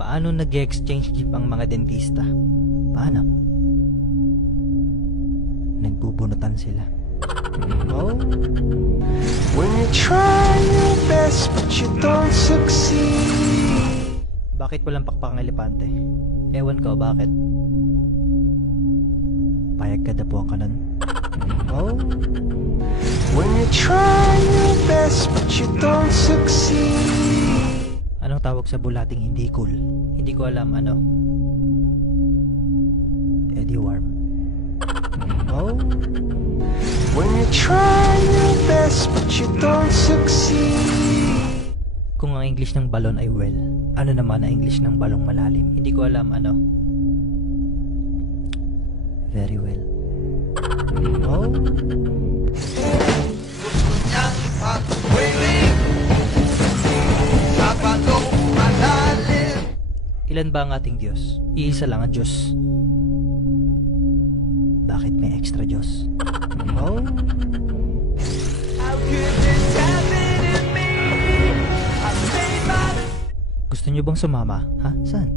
Paano nag-exchange gift ang mga dentista? Paano? Nagbubunutan sila. Oh. When you try your best but you don't succeed. Bakit walang pakpak ang elepante? Ewan ko, bakit? Payag ka na po ka nun. Oh. When you try your best but you don't succeed. Anong tawag sa bulating hindi cool? Hindi ko alam, ano? Eddie Worm. Oh. When you try your best but you don't succeed. Kung ang English ng balon ay well, ano naman ang English ng balong malalim? Hindi ko alam, ano? Very well. Oh. Ilan ba ang ating Diyos? Iisa lang ang Diyos. Bakit may extra Diyos? Oh. Gusto niyo bang sumama? Ha? Saan?